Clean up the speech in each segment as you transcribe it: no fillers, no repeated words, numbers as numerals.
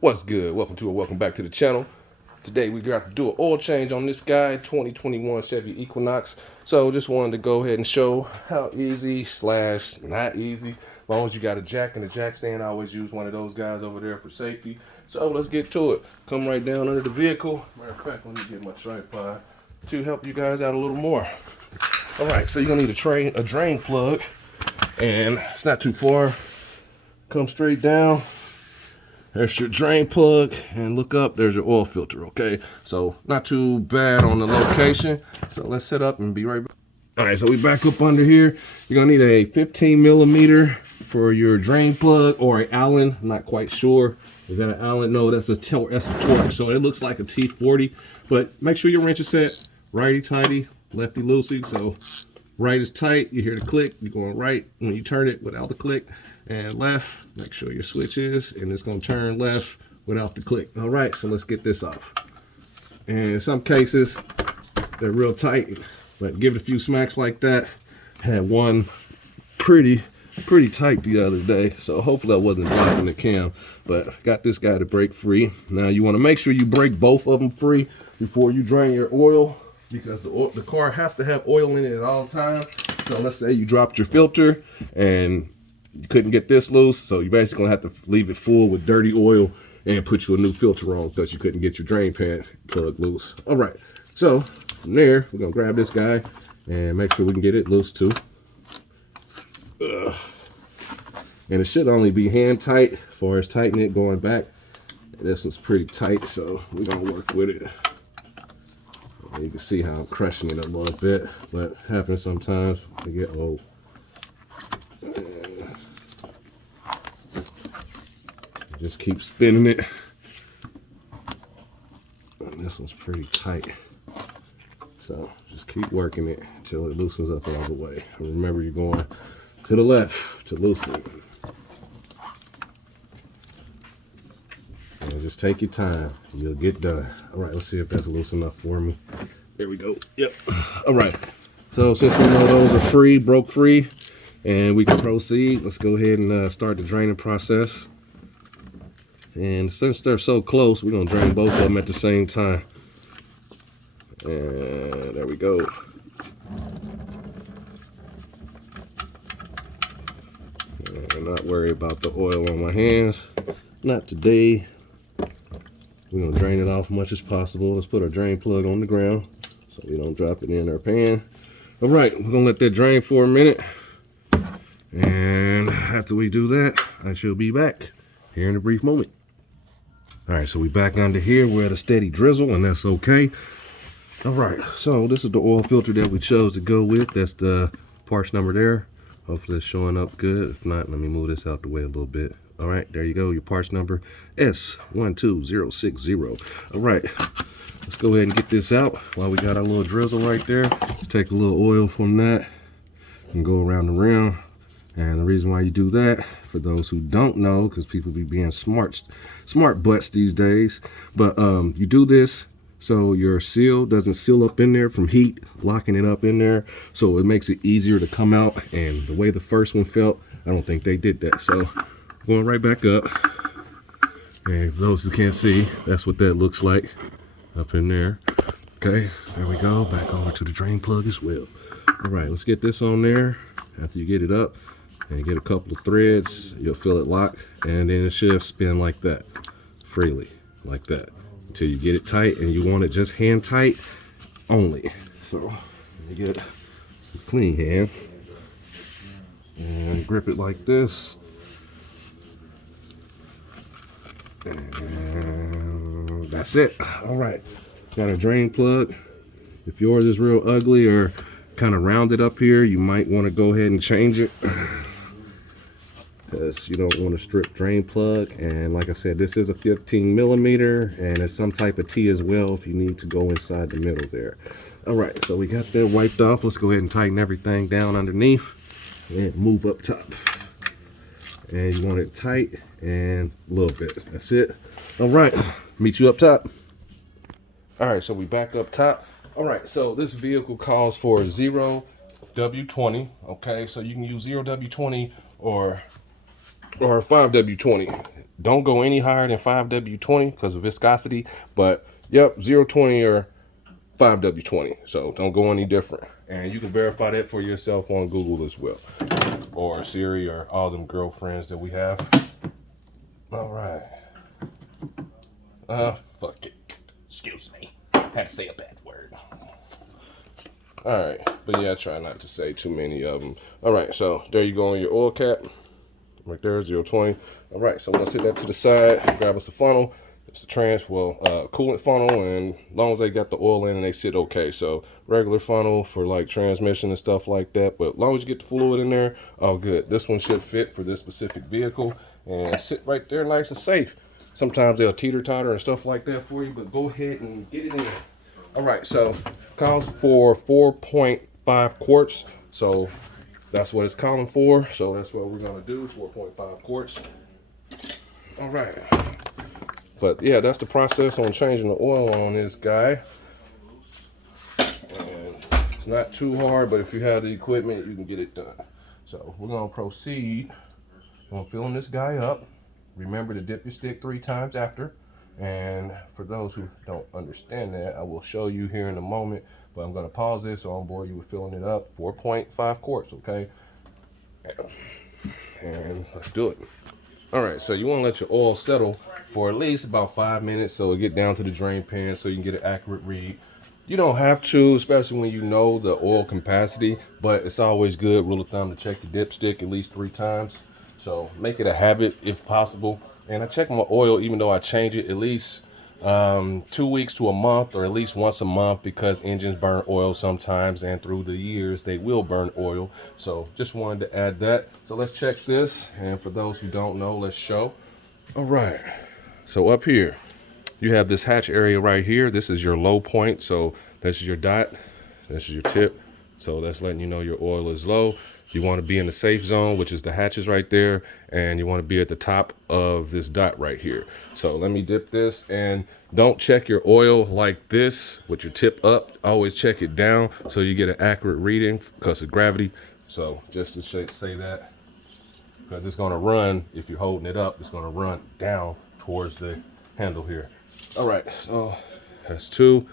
What's good? Welcome back to the channel. Today we got to do an oil change on this guy, 2021 Chevy Equinox. So just wanted to go ahead and show how easy slash not easy. As long as you got a jack and a jack stand, I always use one of those guys over there for safety. So let's get to it. Come right down under the vehicle. Matter of fact, let me get my tripod to help you guys out a little more. All right, so you're gonna need a drain plug, and it's not too far. Come straight down. There's your drain plug, and look up, there's your oil filter, okay? So not too bad on the location. So let's set up and be right back. All right, so we back up under here. You're gonna need a 15 millimeter for your drain plug, or an Allen. I'm not quite sure. Is that an Allen? No, that's a torque. So it looks like a T40, but make sure your wrench is set righty tighty, lefty loosey. So right is tight, you hear the click, you're going right when you turn it without the click, and left, make sure your switch is, and it's going to turn left without the click. All right, so let's get this off. And in some cases they're real tight, but give it a few smacks like that. Had one pretty tight the other day, so hopefully I wasn't blocking the cam, but got this guy to break free. Now you want to make sure you break both of them free before you drain your oil, because the car has to have oil in it at all times. So let's say you dropped your filter and you couldn't get this loose, so you basically have to leave it full with dirty oil and put you a new filter on because you couldn't get your drain pan plug loose. All right, so from there we're gonna grab this guy and make sure we can get it loose too. And it should only be hand tight as far as tightening it going back. This one's pretty tight, so we're gonna work with it. You can see how I'm crushing it a little bit, but happens sometimes. I get old. Just keep spinning it. And this one's pretty tight. So just keep working it until it loosens up all the way. And remember, you're going to the left to loosen it. And just take your time. You'll get done. All right, let's see if that's loose enough for me. There we go. Yep. All right. So since we know those are free, broke free, and we can proceed, let's go ahead and start the draining process. And since they're so close, we're gonna drain both of them at the same time. And there we go. And not worry about the oil on my hands. Not today. We're gonna drain it off as much as possible. Let's put our drain plug on the ground so we don't drop it in our pan. All right, we're gonna let that drain for a minute. And after we do that, I shall be back here in a brief moment. All right, so we back under here. We're at a steady drizzle, and that's okay. All right, so this is the oil filter that we chose to go with. That's the parts number there. Hopefully it's showing up good. If not, let me move this out the way a little bit. All right, there you go, your parts number, S12060. All right, let's go ahead and get this out while we got our little drizzle right there. Let's take a little oil from that and go around the rim. And the reason why you do that, for those who don't know, because people be being smart butts these days, but you do this so your seal doesn't seal up in there from heat, locking it up in there. So it makes it easier to come out. And the way the first one felt, I don't think they did that. So going right back up. And for those who can't see, that's what that looks like up in there. Okay, there we go. Back over to the drain plug as well. All right, let's get this on there. After you get it up and get a couple of threads, you'll feel it lock, and then it should spin like that, freely, like that, until you get it tight, and you want it just hand tight only. So you get a clean hand and grip it like this, and that's it. All right, got a drain plug. If yours is real ugly or kind of rounded up here, you might want to go ahead and change it, because you don't want a strip drain plug. And like I said, this is a 15 millimeter, and it's some type of T as well if you need to go inside the middle there. All right, so we got that wiped off. Let's go ahead and tighten everything down underneath and move up top. And you want it tight and a little bit. That's it. All right, meet you up top. All right, so we back up top. All right, so this vehicle calls for 0W20. Okay, so you can use 0W20 or 5W20. Don't go any higher than 5W20 because of viscosity. But yep, 020 or 5W20. So don't go any different. And you can verify that for yourself on Google as well, or Siri, or all them girlfriends that we have. All right. Fuck it. Excuse me. Had to say a bad word. All right, but yeah, I try not to say too many of them. All right, so there you go on your oil cap. Right there, 020. All right, so I'm gonna set that to the side, grab us a funnel. It's a coolant funnel, and as long as they got the oil in and they sit okay. So regular funnel for like transmission and stuff like that, but as long as you get the fluid in there, all good. This one should fit for this specific vehicle and sit right there nice and safe. Sometimes they'll teeter-totter and stuff like that for you, but go ahead and get it in. All right, so calls for 4.5 quarts. So that's what it's calling for. So that's what we're gonna do, 4.5 quarts. All right. But yeah, that's the process on changing the oil on this guy. And it's not too hard, but if you have the equipment, you can get it done. So we're gonna proceed on filling this guy up. Remember to dip your stick 3 times after. And for those who don't understand that, I will show you here in a moment, but I'm gonna pause this so I'm bored you with filling it up. 4.5 quarts, okay? And let's do it. All right, so you wanna let your oil settle for at least about 5 minutes so it get down to the drain pan so you can get an accurate read. You don't have to, especially when you know the oil capacity, but it's always good, rule of thumb, to check the dipstick at least 3 times. So make it a habit if possible. And I check my oil, even though I change it at least 2 weeks to a month, or at least once a month, because engines burn oil sometimes, and through the years they will burn oil. So just wanted to add that. So let's check this, and for those who don't know, let's show. All right, so up here you have this hatch area right here. This is your low point, so this is your dot, this is your tip. So that's letting you know your oil is low. You want to be in the safe zone, which is the hatches right there, and you want to be at the top of this dot right here. So let me dip this, and don't check your oil like this with your tip up. Always check it down so you get an accurate reading because of gravity. So just to say that, because it's going to run, if you're holding it up, it's going to run down towards the handle here. All right, so that's 2,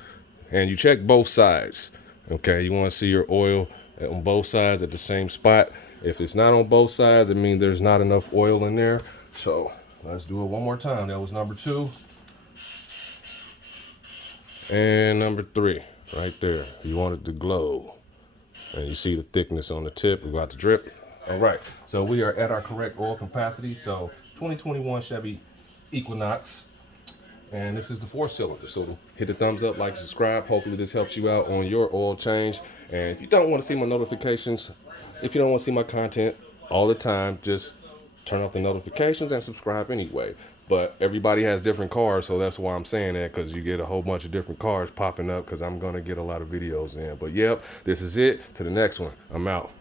and you check both sides. Okay, you want to see your oil on both sides at the same spot. If it's not on both sides, it means there's not enough oil in there. So let's do it one more time. That was number 2. And number 3, right there. You want it to glow. And you see the thickness on the tip, we're about to drip. All right, so we are at our correct oil capacity. So 2021 Chevy Equinox. And this is the 4-cylinder. So hit the thumbs up, like, subscribe. Hopefully this helps you out on your oil change. And if you don't want to see my notifications, if you don't want to see my content all the time, just turn off the notifications and subscribe anyway. But everybody has different cars, so that's why I'm saying that, because you get a whole bunch of different cars popping up, because I'm going to get a lot of videos in. But yep, this is it. To the next one. I'm out.